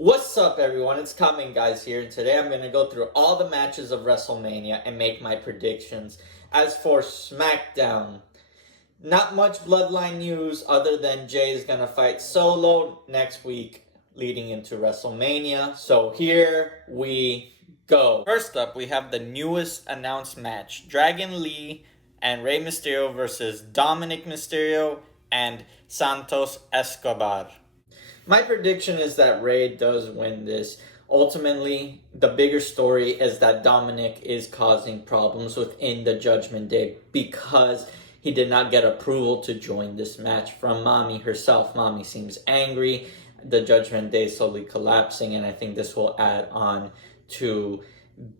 What's up, everyone? It's Coming Guys here, and today I'm going to go through all the matches of WrestleMania and make my predictions. As for SmackDown, not much Bloodline news other than Jay is going to fight Solo next week leading into WrestleMania. So here we go. First up, we have the newest announced match. Dragon Lee and Rey Mysterio versus Dominic Mysterio and Santos Escobar. My prediction is that Rey does win this. Ultimately, the bigger story is that Dominic is causing problems within the Judgment Day because he did not get approval to join this match from Mommy herself. Mommy seems angry. The Judgment Day is slowly collapsing, and I think this will add on to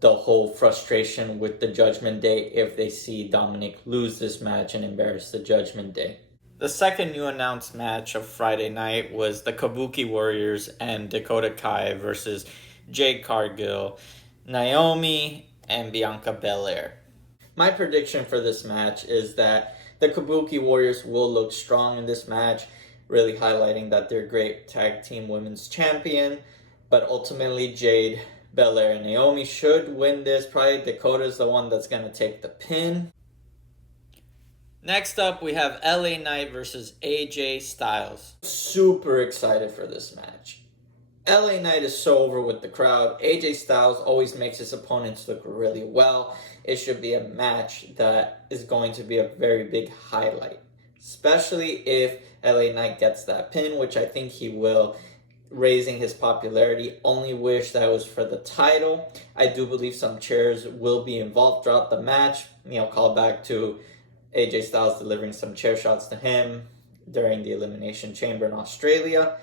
the whole frustration with the Judgment Day if they see Dominic lose this match and embarrass the Judgment Day. The second new announced match of Friday night was the Kabuki Warriors and Dakota Kai versus Jade Cargill, Naomi, and Bianca Belair. My prediction for this match is that the Kabuki Warriors will look strong in this match, really highlighting that they're great tag team women's champion, but ultimately Jade, Belair, and Naomi should win this. Probably Dakota's the one that's going to take the pin. Next up, we have LA Knight versus AJ Styles. Super excited for this match. LA Knight is so over with the crowd. AJ Styles always makes his opponents look really well. It should be a match that is going to be a very big highlight, especially if LA Knight gets that pin, which I think he will, raising his popularity. Only wish that was for the title. I do believe some chairs will be involved throughout the match. Call back to AJ Styles delivering some chair shots to him during the Elimination Chamber in Australia.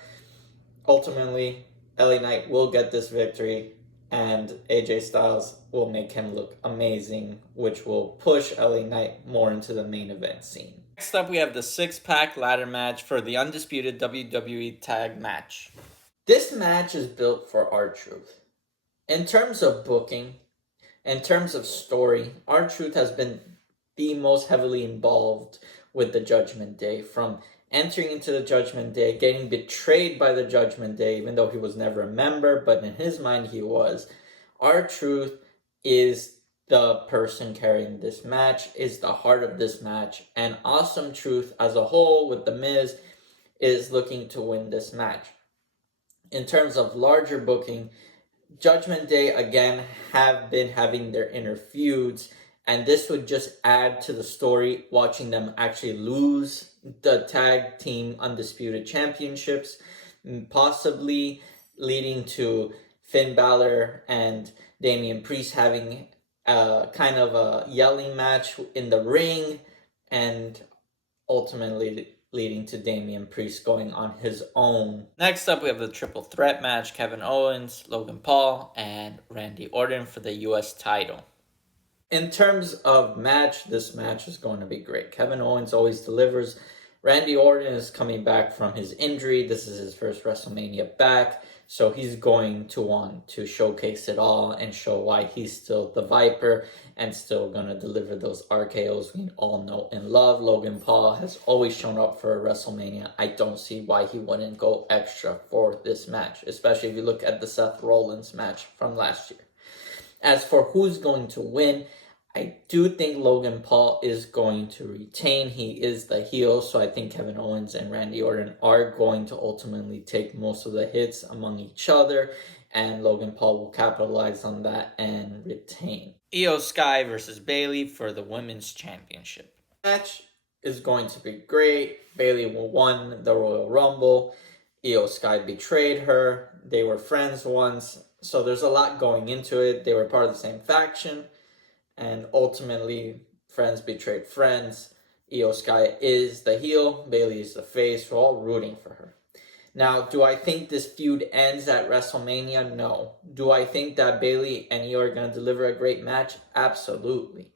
Ultimately, LA Knight will get this victory, and AJ Styles will make him look amazing, which will push LA Knight more into the main event scene. Next up, we have the six-pack ladder match for the undisputed WWE tag match. This match is built for R-Truth. In terms of booking, in terms of story, R-Truth has been the most heavily involved with the Judgment Day, from entering into the Judgment Day, getting betrayed by the Judgment Day, even though he was never a member, but in his mind he was. R-Truth is the person carrying this match, is the heart of this match, and Awesome Truth as a whole with The Miz is looking to win this match. In terms of larger booking, Judgment Day again have been having their inner feuds, and this would just add to the story, watching them actually lose the tag team undisputed championships, possibly leading to Finn Balor and Damian Priest having a kind of a yelling match in the ring, and ultimately leading to Damian Priest going on his own. Next up, we have the triple threat match: Kevin Owens, Logan Paul, and Randy Orton for the US title. In terms of match, this match is going to be great. Kevin Owens always delivers. Randy Orton is coming back from his injury. This is his first WrestleMania back, so he's going to want to showcase it all and show why he's still the Viper and still going to deliver those RKOs we all know and love. Logan Paul has always shown up for a WrestleMania. I don't see why he wouldn't go extra for this match, especially if you look at the Seth Rollins match from last year. As for who's going to win, I do think Logan Paul is going to retain. He is the heel, so I think Kevin Owens and Randy Orton are going to ultimately take most of the hits among each other, and Logan Paul will capitalize on that and retain. Io Sky versus Bayley for the Women's Championship. The match is going to be great. Bayley won the Royal Rumble. Io Sky betrayed her. They were friends once, so there's a lot going into it. They were part of the same faction, and ultimately, friends betrayed friends. Io Sky is the heel. Bayley is the face. We're all rooting for her. Now, do I think this feud ends at WrestleMania? No. Do I think that Bayley and Io are going to deliver a great match? Absolutely.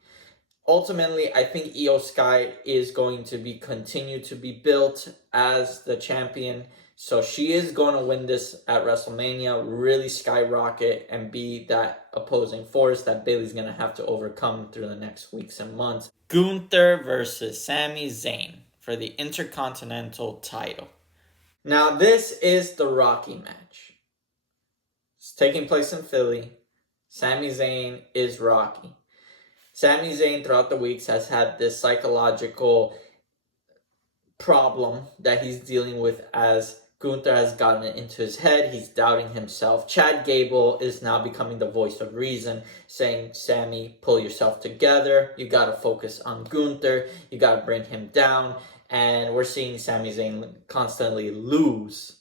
Ultimately, I think Io Sky is going to continue to be built as the champion. So she is going to win this at WrestleMania, really skyrocket, and be that opposing force that Bayley's going to have to overcome through the next weeks and months. Gunther versus Sami Zayn for the Intercontinental title. Now, this is the Rocky match. It's taking place in Philly. Sami Zayn is Rocky. Sami Zayn throughout the weeks has had this psychological problem that he's dealing with as Gunther has gotten it into his head. He's doubting himself. Chad Gable is now becoming the voice of reason, saying, Sami, pull yourself together. You got to focus on Gunther. You got to bring him down. And we're seeing Sami Zayn constantly lose,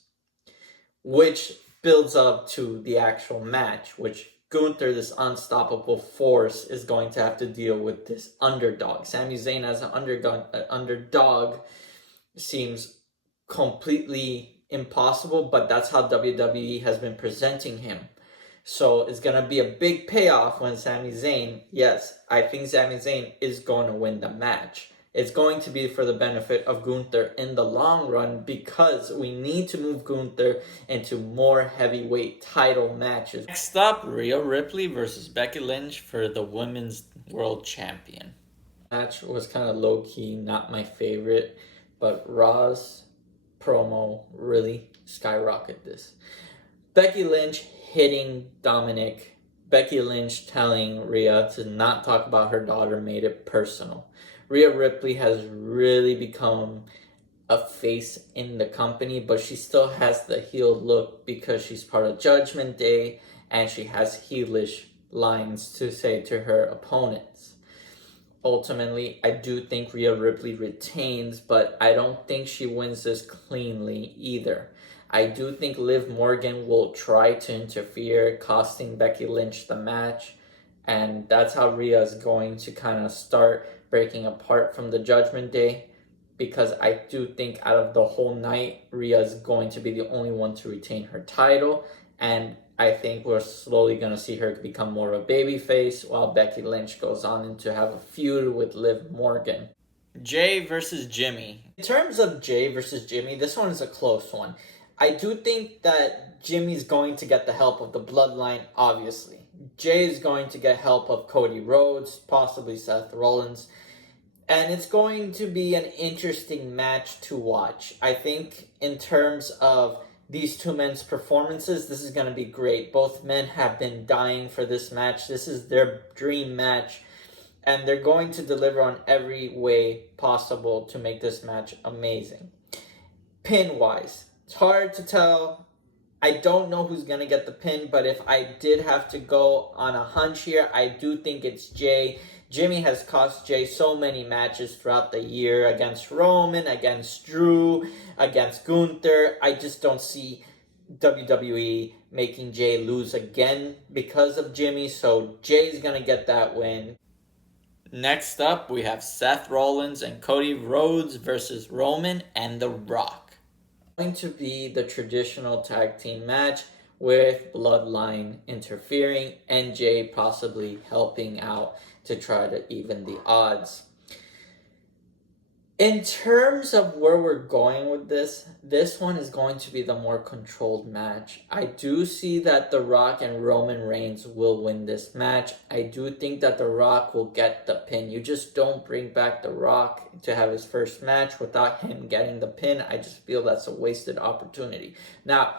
which builds up to the actual match, which Gunther, this unstoppable force, is going to have to deal with this underdog. Sami Zayn as an underdog seems completely impossible, but that's how WWE has been presenting him. So it's going to be a big payoff when Sami Zayn, yes, I think Sami Zayn is going to win the match. It's going to be for the benefit of Gunther in the long run because we need to move Gunther into more heavyweight title matches. Next up, Rhea Ripley versus Becky Lynch for the Women's World Champion. Match was kind of low-key, not my favorite, but Raw's promo really skyrocketed this. Becky Lynch hitting Dominic. Becky Lynch telling Rhea to not talk about her daughter made it personal. Rhea Ripley has really become a face in the company, but she still has the heel look because she's part of Judgment Day and she has heelish lines to say to her opponents. Ultimately, I do think Rhea Ripley retains, but I don't think she wins this cleanly either. I do think Liv Morgan will try to interfere, costing Becky Lynch the match, and that's how Rhea is going to kind of start breaking apart from the Judgment Day, because I do think out of the whole night, Rhea is going to be the only one to retain her title, and I think we're slowly going to see her become more of a babyface while Becky Lynch goes on to have a feud with Liv Morgan. Jay versus Jimmy. In terms of Jay versus Jimmy, this one is a close one. I do think that Jimmy's going to get the help of the Bloodline, obviously. Jay is going to get help of Cody Rhodes, possibly Seth Rollins. And it's going to be an interesting match to watch. I think in terms of these two men's performances, this is going to be great. Both men have been dying for this match. This is their dream match. And they're going to deliver on every way possible to make this match amazing. Pin-wise, it's hard to tell. I don't know who's going to get the pin, but if I did have to go on a hunch here, I do think it's Jay. Jimmy has cost Jay so many matches throughout the year against Roman, against Drew, against Gunther. I just don't see WWE making Jay lose again because of Jimmy, so Jay's going to get that win. Next up, we have Seth Rollins and Cody Rhodes versus Roman and The Rock. Going to be the traditional tag team match with Bloodline interfering and Jay possibly helping out to try to even the odds. In terms of where we're going with this one is going to be the more controlled match. I do see that The Rock and Roman Reigns will win this match. I do think that The Rock will get the pin. You just don't bring back The Rock to have his first match without him getting the pin. I just feel that's a wasted opportunity. Now,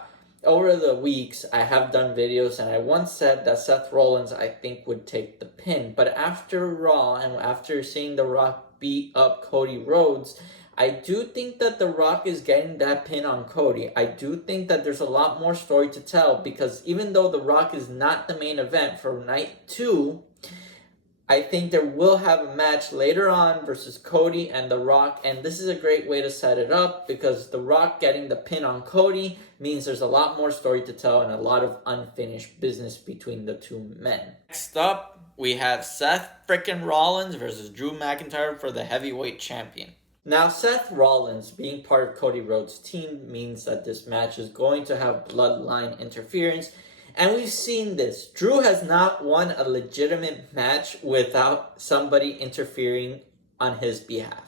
over the weeks, I have done videos, and I once said that Seth Rollins, I think, would take the pin. But after Raw, and after seeing The Rock beat up Cody Rhodes, I do think that The Rock is getting that pin on Cody. I do think that there's a lot more story to tell, because even though The Rock is not the main event for night 2, I think there will have a match later on versus Cody and The Rock, and this is a great way to set it up because The Rock getting the pin on Cody means there's a lot more story to tell and a lot of unfinished business between the two men. Next up, we have Seth frickin' Rollins versus Drew McIntyre for the heavyweight champion. Now, Seth Rollins being part of Cody Rhodes' team means that this match is going to have Bloodline interference. And we've seen this. Drew has not won a legitimate match without somebody interfering on his behalf.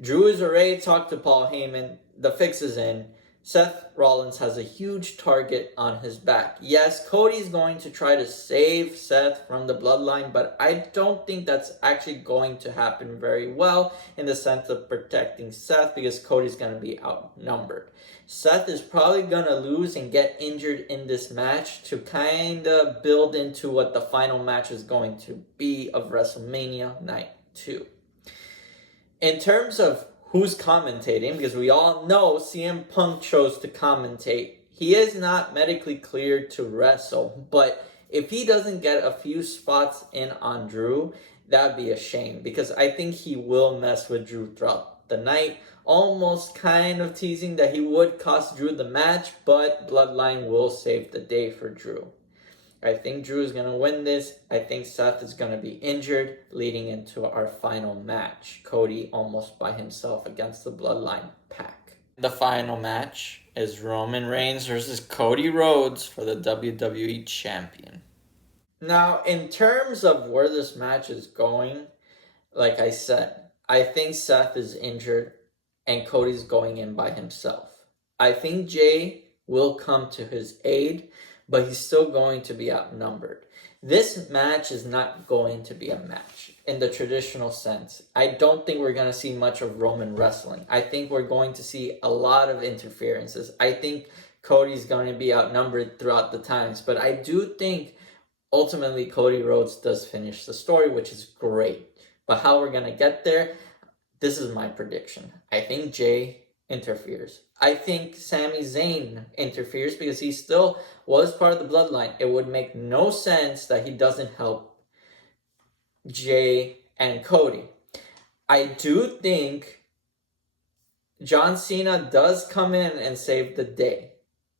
Drew has already talked to Paul Heyman. The fix is in. Seth Rollins has a huge target on his back. Yes, Cody's going to try to save Seth from the bloodline, but I don't think that's actually going to happen very well in the sense of protecting Seth because Cody's going to be outnumbered. Seth is probably going to lose and get injured in this match to kind of build into what the final match is going to be of WrestleMania Night 2. In terms of who's commentating, because we all know CM Punk chose to commentate. He is not medically cleared to wrestle, but if he doesn't get a few spots in on Drew, that'd be a shame, because I think he will mess with Drew throughout the night, almost kind of teasing that he would cost Drew the match, but Bloodline will save the day for Drew. I think Drew is going to win this. I think Seth is going to be injured leading into our final match. Cody almost by himself against the Bloodline pack. The final match is Roman Reigns versus Cody Rhodes for the WWE Champion. Now, in terms of where this match is going, like I said, I think Seth is injured and Cody's going in by himself. I think Jay will come to his aid, but he's still going to be outnumbered. This match is not going to be a match in the traditional sense. I don't think we're going to see much of Roman wrestling. I think we're going to see a lot of interferences. I think Cody's going to be outnumbered throughout the times, but I do think ultimately Cody Rhodes does finish the story, which is great. But how we're going to get there, this is my prediction. I think Jay interferes. I think Sami Zayn interferes because he still was part of the bloodline. It would make no sense that he doesn't help Jay and Cody. I do think John Cena does come in and save the day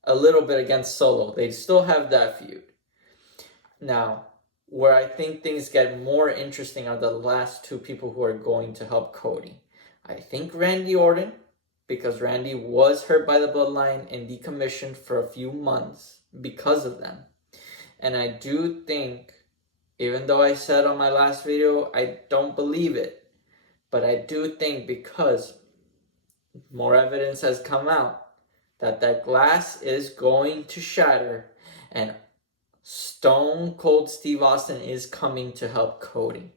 a little bit against Solo. They still have that feud. Now, where I think things get more interesting are the last two people who are going to help Cody. I think Randy Orton, because Randy was hurt by the bloodline and decommissioned for a few months because of them. And I do think, even though I said on my last video, I don't believe it, but I do think because more evidence has come out that glass is going to shatter and Stone Cold Steve Austin is coming to help Cody.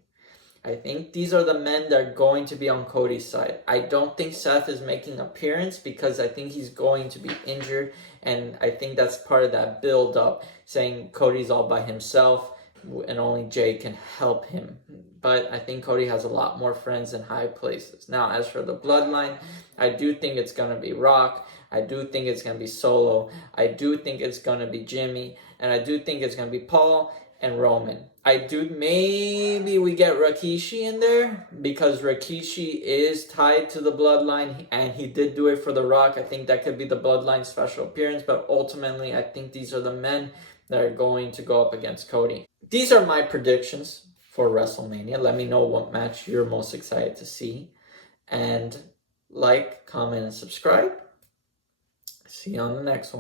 I think these are the men that are going to be on Cody's side. I don't think Seth is making an appearance because I think he's going to be injured. And I think that's part of that build up, saying Cody's all by himself and only Jay can help him. But I think Cody has a lot more friends in high places. Now, as for the bloodline, I do think it's going to be Rock. I do think it's going to be Solo. I do think it's going to be Jimmy. And I do think it's going to be Paul and Roman. Maybe we get Rikishi in there because Rikishi is tied to the bloodline and he did do it for The Rock. I think that could be the bloodline special appearance, but ultimately I think these are the men that are going to go up against Cody. These are my predictions for WrestleMania. Let me know what match you're most excited to see. And like, comment, and subscribe. See you on the next one.